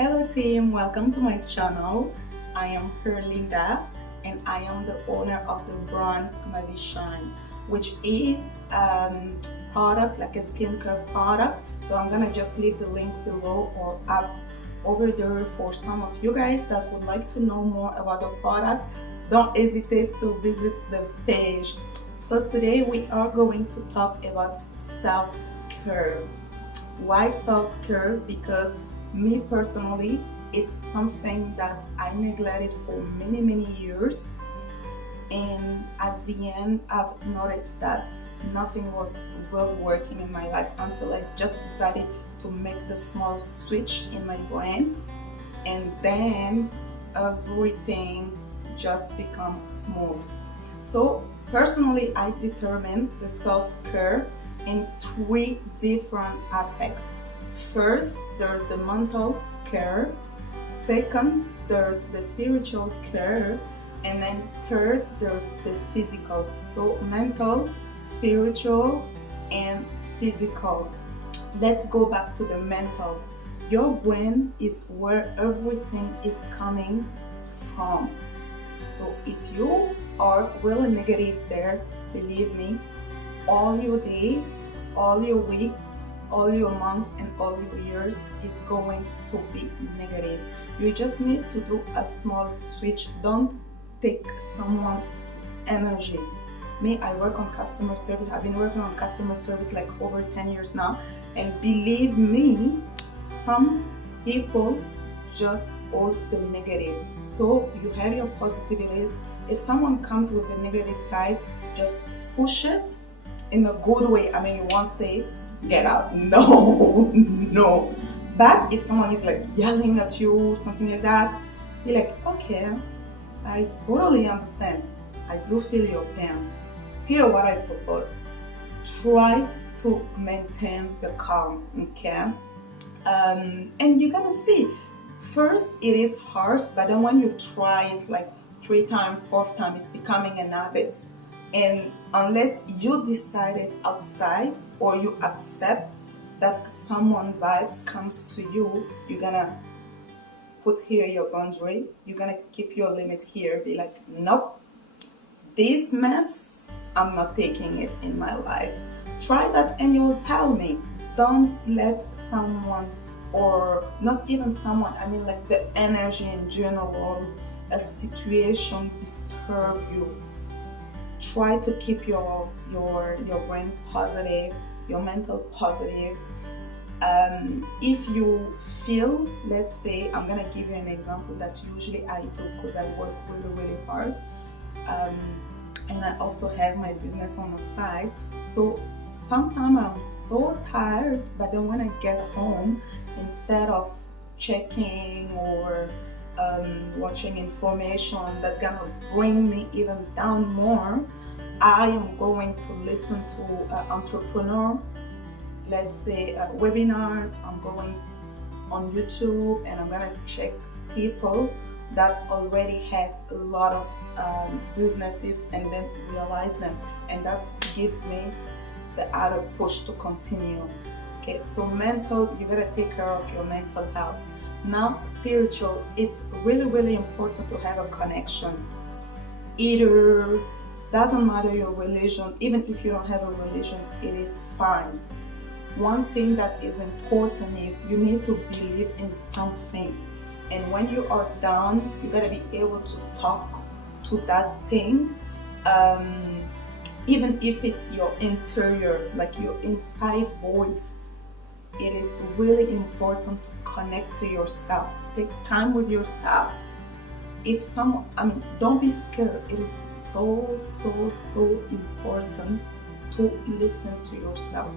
Hello team, welcome to my channel. I am Linda and I am the owner of the brand Mavishine, which is product like a skincare product. So I'm gonna just leave the link below or up over there for some of you guys that would like to know more about the product. Don't hesitate to visit the page. So today we are going to talk about self-care. Why self-care? Because me personally, it's something that I neglected for many years, and at the end I've noticed that nothing was really working in my life until I just decided to make the small switch in my brain, and then everything just become smooth. So personally, I determined the self-care in three different aspects. First, there's the mental care. Second, there's the spiritual care. And then third, there's the physical. So mental, spiritual, and physical. Let's go back to the mental. Your brain is where everything is coming from. So if you are really negative there, believe me, all your day, all your weeks, all your months, and all your years is going to be negative. You just need to do a small switch. Don't take someone's energy. Me, I work on customer service. I've been working on customer service like over 10 years now, and believe me, some people just hold the negative. So you have your positivities. If someone comes with the negative side, just push it in a good way. I mean, you won't say get out, no. But if someone is like yelling at you, something like that, be like, okay, I totally understand. I do feel your pain. Here what I propose. Try to maintain the calm, okay? And you're gonna see, first it is hard, but then when you try it like 3 times, 4th time, it's becoming an habit. And unless you decide it outside or you accept that someone vibes comes to you, you're gonna put here your boundary. You're gonna keep your limit here. Be like, nope, this mess, I'm not taking it in my life. Try that and you will tell me. Don't let someone, or not even someone, I mean like the energy in general, a situation disturb you. Try to keep your brain positive, your mental positive. If you feel, let's say, I'm gonna give you an example that usually I do because I work really hard, and I also have my business on the side. So sometimes I'm so tired, but then when I get home, instead of checking or watching information that's gonna bring me even down more, I am going to listen to entrepreneur, let's say webinars. I'm going on YouTube and I'm gonna check people that already had a lot of businesses and then realize them, and that gives me the other push to continue. Okay, so mental, you gotta take care of your mental health. Now spiritual, it's really important to have a connection. Either, doesn't matter your religion, even if you don't have a religion, it is fine. One thing that is important is you need to believe in something, and when you are down, you gotta be able to talk to that thing, even if it's your interior, like your inside voice. It is really important to connect to yourself. Take time with yourself. If someone, I mean, don't be scared. It is so important to listen to yourself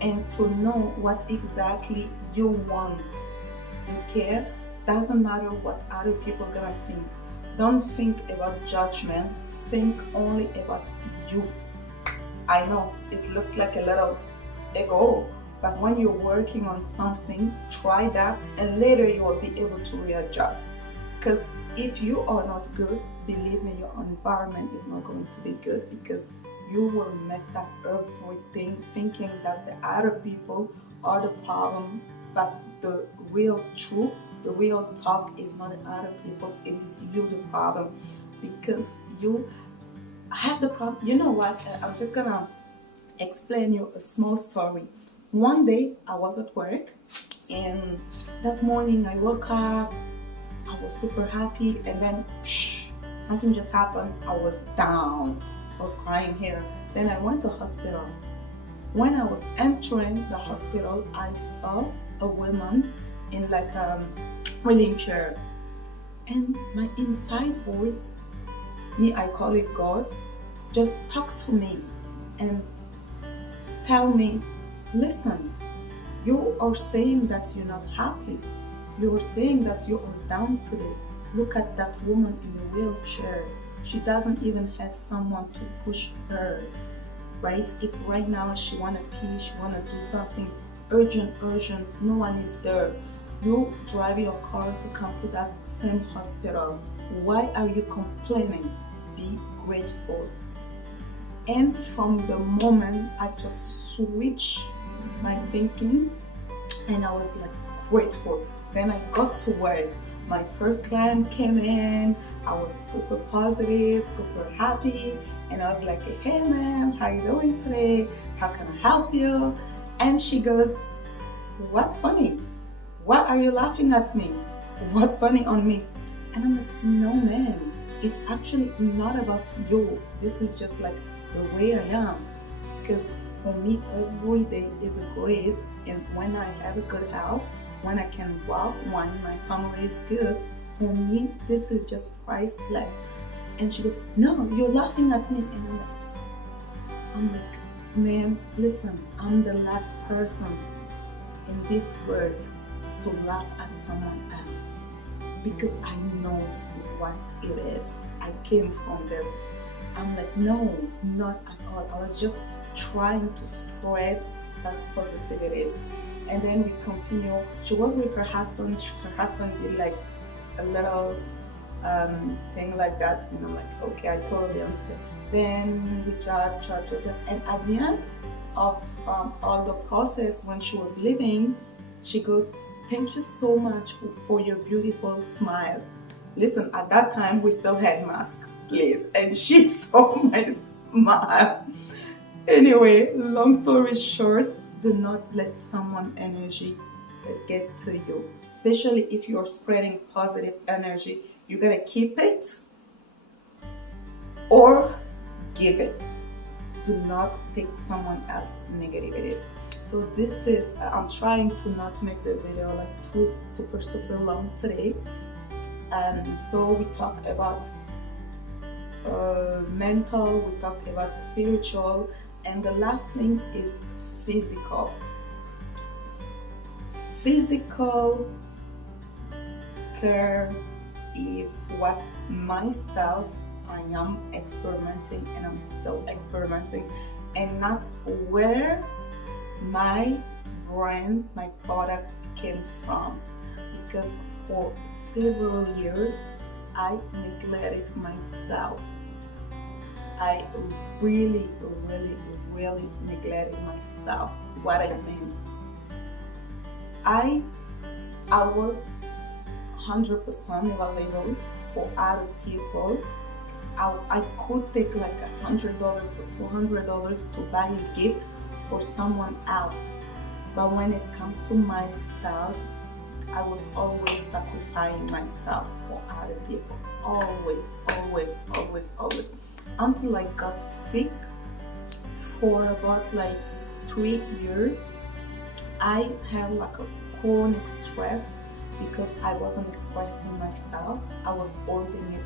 and to know what exactly you want. Okay? Doesn't matter what other people gonna think. Don't think about judgment. Think only about you. I know it looks like a little ego, but when you're working on something, try that, and later you will be able to readjust. Because if you are not good, believe me, your environment is not going to be good, because you will mess up everything thinking that the other people are the problem, but the real truth, The real talk is not the other people, it is you the problem, because you have the problem. You know what? I'm just gonna explain you a small story. One day I was at work, and that morning I woke up, I was super happy, and then something just happened. I was down, I was crying here. Then I went to hospital. When I was entering the hospital, I saw a woman in like a wheeling chair, and my inside voice, me I call it God, just talk to me and tell me, listen, you are saying that you're not happy. You are saying that you are down today. Look at that woman in the wheelchair. She doesn't even have someone to push her, right? If right now she wanna pee, she wanna do something urgent, no one is there. You drive your car to come to that same hospital. Why are you complaining? Be grateful. And from the moment I just switched my thinking, and I was like grateful. Then I got to work. My first client came in. I was super positive, super happy, and I was like, hey ma'am, how you doing today? How can I help you? And she goes, what's funny? Why are you laughing at me? What's funny on me? And I'm like, no ma'am, it's actually not about you. This is just like the way I am. Because for me, every day is a grace, and when I have a good health, when I can walk, when my family is good, for me, this is just priceless. And she goes, no, you're laughing at me. And I'm like, ma'am, listen, I'm the last person in this world to laugh at someone else, because I know what it is. I came from there. I'm like, no, not at all. I was just trying to spread that positivity. And then we continue. She was with her husband. Her husband did like a little thing like that. And I'm like, okay, I totally understand. Then we chat. And at the end of all the process, when she was leaving, she goes, thank you so much for your beautiful smile. Listen, at that time, we still had masks, please. And she saw my smile. Anyway, long story short, do not let someone's energy get to you. Especially if you're spreading positive energy, you gotta keep it or give it. Do not take someone else's negativities. So this is, I'm trying to not make the video like too super long today. So we talk about mental, we talk about spiritual, and the last thing is physical. Physical care is what myself I am experimenting, and I'm still experimenting, and that's where my brand, my product came from. Because for several years I neglected myself. I really neglected myself. What I mean, I was 100% available for other people. I could take like $100 or $200 to buy a gift for someone else, but when it comes to myself, I was always sacrificing myself for other people. Always. Until I got sick for about like 3 years. I had like a chronic stress because I wasn't expressing myself. I was holding it.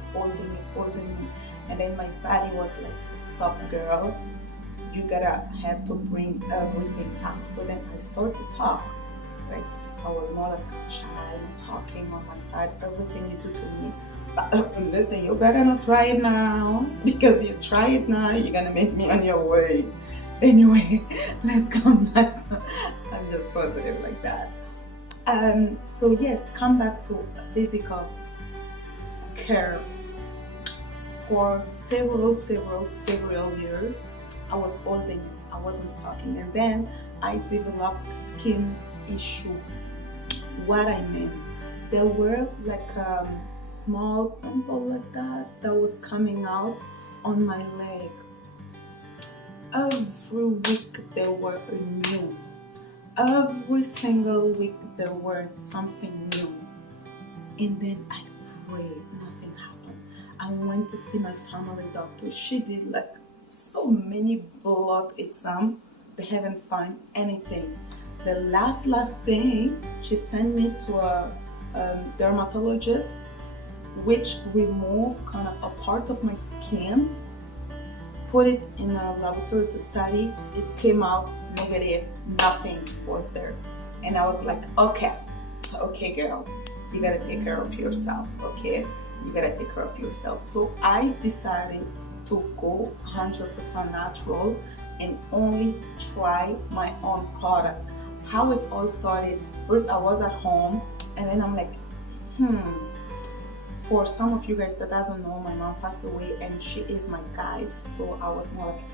And then my body was like, stop girl, you gotta have to bring everything out. So then I started to talk, right? I was more like a child, talking on my side, everything you do to me. But listen, you better not try it now, because you try it now, you're gonna make me on your way. Anyway, let's come back to, I'm just positive like that. So yes, come back to physical care. For several years, I was holding it, I wasn't talking, and then I developed skin issue. What I mean, there were like small pimple like that was coming out on my leg. Every week there were new. Every single week there were something new. And then I prayed, nothing happened. I went to see my family doctor. She did like so many blood exams. They haven't found anything. The last thing, she sent me to a dermatologist, which removed kind of a part of my skin, put it in a laboratory to study. It came out negative, nothing was there. And I was like, okay girl, you gotta take care of yourself, okay? You gotta take care of yourself. So I decided to go 100% natural and only try my own product. How it all started, first I was at home, and then I'm like, for some of you guys that doesn't know, my mom passed away and she is my guide. So I was more like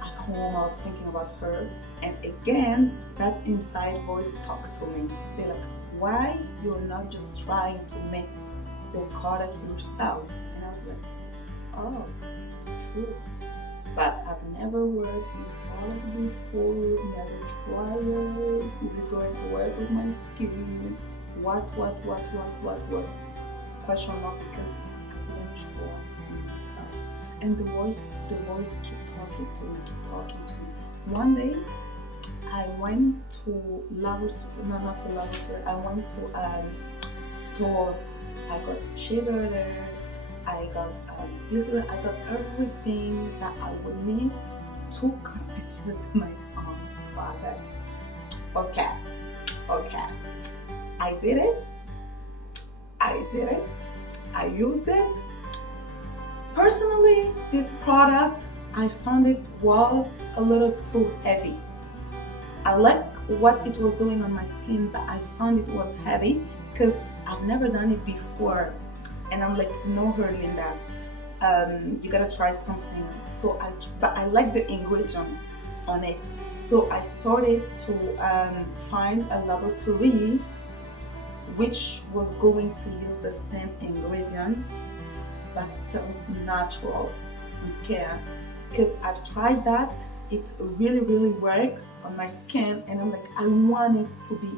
at home, I was thinking about her, and again that inside voice talked to me. They're like, why you're not just trying to make your product yourself? And I was like, oh, true. But I've never worked in product before, never tried it. Is it going to work with my skin? What? Question mark, because I didn't trust myself. And the voice kept talking to me. One day, I went to laboratory, not a laboratory, I went to a store. I got sugar there, I got glycerin, I got everything that I would need to constitute my own product. Okay. I did it. I used it. Personally, this product, I found it was a little too heavy. I like what it was doing on my skin, but I found it was heavy because I've never done it before. And I'm like, no, Linda, you gotta try something. So but I like the ingredient on it. So I started to find a laboratory which was going to use the same ingredients but still natural. Okay, because I've tried that, it really worked on my skin, and I'm like, I want it to be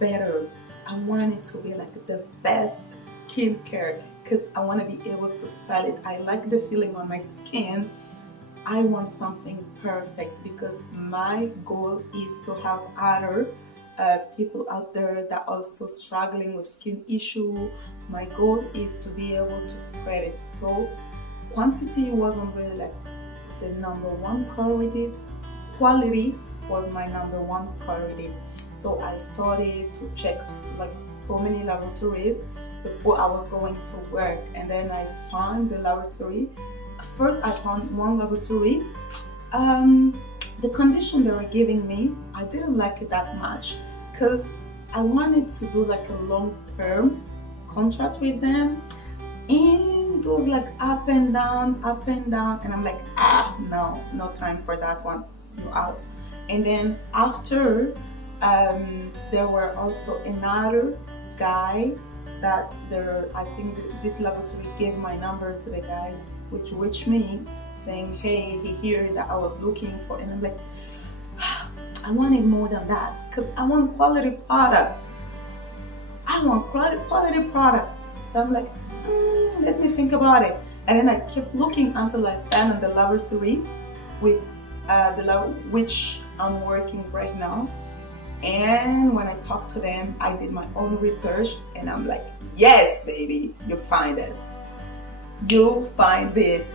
better. I want it to be like the best skincare because I want to be able to sell it. I like the feeling on my skin. I want something perfect because my goal is to help other people out there that are also struggling with skin issue. My goal is to be able to spread it. So quantity wasn't really like the number one priority. Quality was my number one priority. So I started to check like so many laboratories before I was going to work, and then I found the laboratory. First I found one laboratory. The condition they were giving me, I didn't like it that much because I wanted to do like a long-term contract with them, and it was like up and down, and I'm like, no time for that one, you're out. And then after there were also another guy that I think this laboratory gave my number to the guy, which reached me saying, hey, he heard that I was looking for, and I'm like, I wanted more than that because I want quality product. I want quality product. So I'm like, let me think about it. And then I kept looking until I found the laboratory with which I'm working right now. And when I talked to them, I did my own research, and I'm like, yes, baby, you find it. You find it.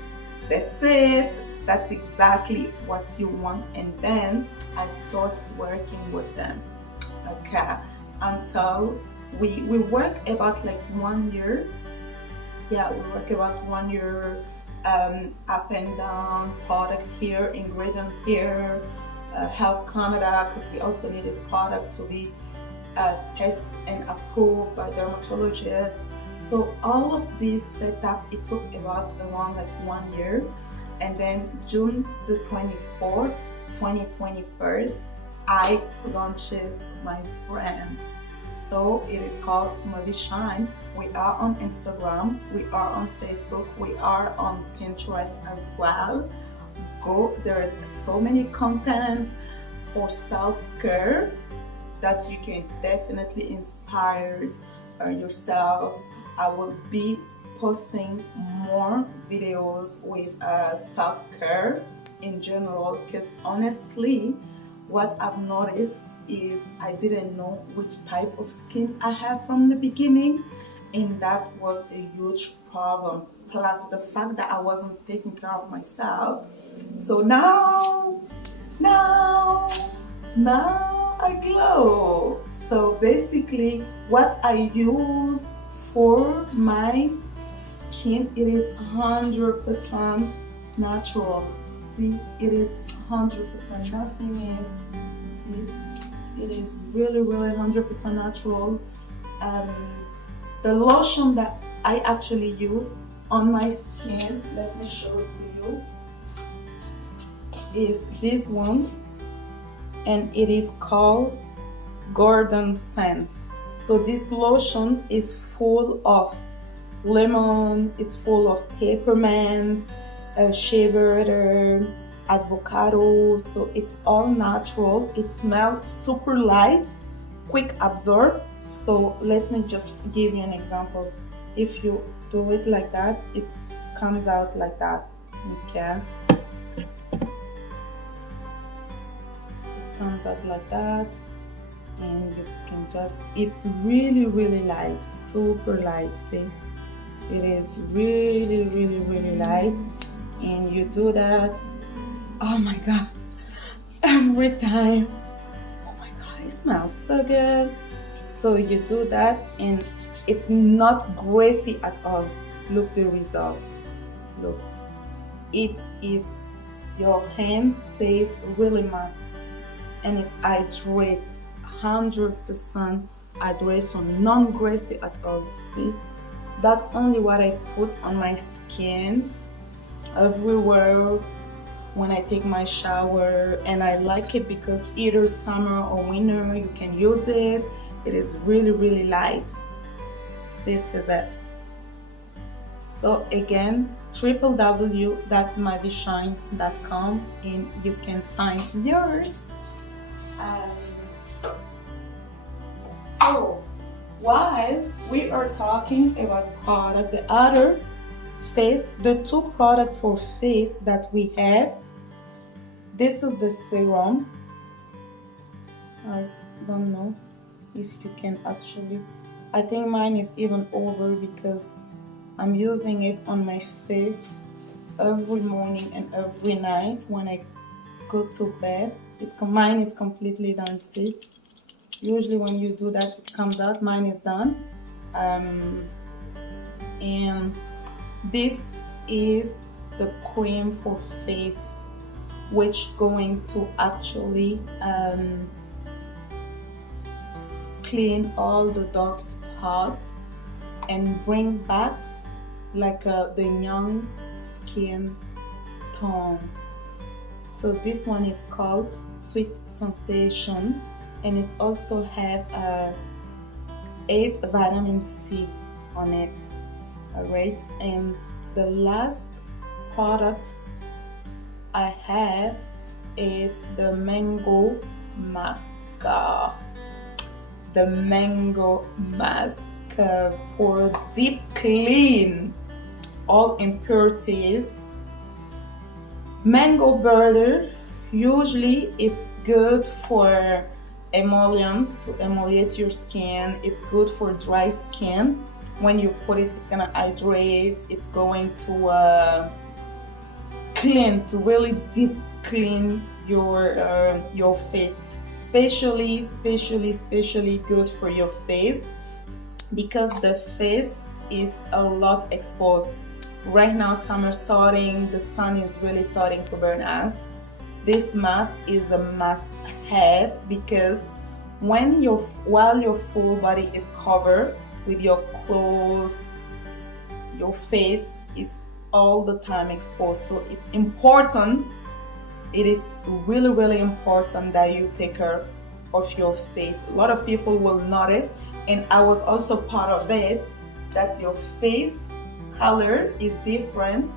That's it. That's exactly what you want. And then I start working with them. Okay. Until we work about like 1 year. Yeah, we work about 1 year, up and down, product here, ingredient here, Health Canada, because we also needed product to be tested and approved by dermatologists. So all of this setup, it took about around like 1 year. And then June the 24th, 2021, I launched my brand. So it is called Mavishine. We are on Instagram, we are on Facebook, we are on Pinterest as well. Go, there is so many contents for self-care that you can definitely inspire yourself. I will be posting more videos with self-care in general, because honestly what I've noticed is I didn't know which type of skin I have from the beginning, and that was a huge problem, plus the fact that I wasn't taking care of myself. So now I glow. So basically what I use for my skin, it is 100% natural. See, it is 100%, nothing is, see, it is really 100% natural. The lotion that I actually use on my skin, let me show it to you, is this one, and it is called Garden Sense. So this lotion is full of lemon, it's full of peppermint, shea butter, avocado, so it's all natural. It smells super light, quick absorb. So let me just give you an example. If you do it like that, it comes out like that. Okay, it comes out like that, and you can just, it's really light, super light. See, it is really light, and you do that, oh my god, every time, oh my god, it smells so good. So you do that and it's not greasy at all. Look the result, look, it is, your hand stays really matte, and it's hydrate, 100% hydration, non-greasy at all. See, that's only what I put on my skin everywhere when I take my shower, and I like it because either summer or winter you can use it. It is really light. This is it. So again, www.mavishine.com, and you can find yours. So while we are talking about product, the other face, the two products for face that we have, this is the serum. I don't know if you can actually, I think mine is even over because I'm using it on my face every morning and every night when I go to bed. Mine is completely done. See, usually when you do that it comes out. Mine is done. And this is the cream for face, which going to actually clean all the dark spots and bring back like the young skin tone. So this one is called Sweet Sensation, and it also have 8 vitamin C on it. Alright, and the last product I have is the mango mascara. The mango mask for deep clean all impurities. Mango butter usually is good for emollient, to emolliate your skin. It's good for dry skin. When you put it, it's gonna hydrate. It's going to clean, to really deep clean your face. Especially good for your face, because the face is a lot exposed. Right now, summer starting, the sun is really starting to burn us. This mask is a must have, because while your full body is covered with your clothes, your face is all the time exposed. So it's important, it is really important that you take care of your face. A lot of people will notice, and I was also part of it, that your face color is different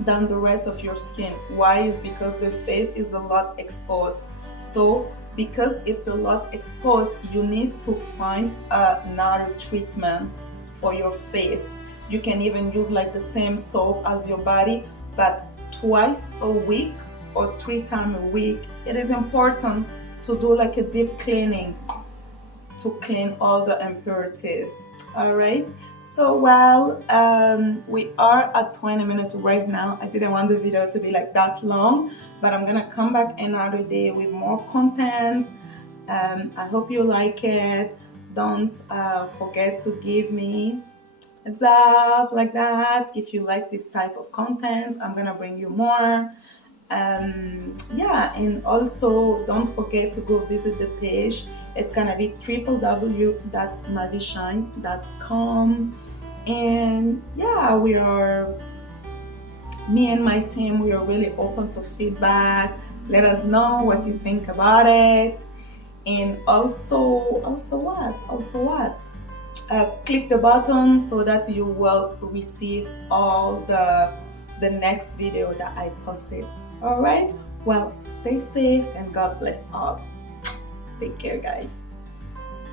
than the rest of your skin. Why? Is because the face is a lot exposed. So because it's a lot exposed, you need to find another treatment for your face. You can even use like the same soap as your body, but twice a week or 3 times a week, it is important to do like a deep cleaning to clean all the impurities. All right, so well, we are at 20 minutes right now. I didn't want the video to be like that long, but I'm gonna come back another day with more content. I hope you like it. Don't forget to give me heads up like that if you like this type of content. I'm gonna bring you more. Yeah, and also don't forget to go visit the page. It's gonna be www.mavishine.com, and yeah, me and my team, we are really open to feedback. Let us know what you think about it. And also what? Click the button so that you will receive all the next video that I posted. All right, well, stay safe and God bless all. Take care, guys.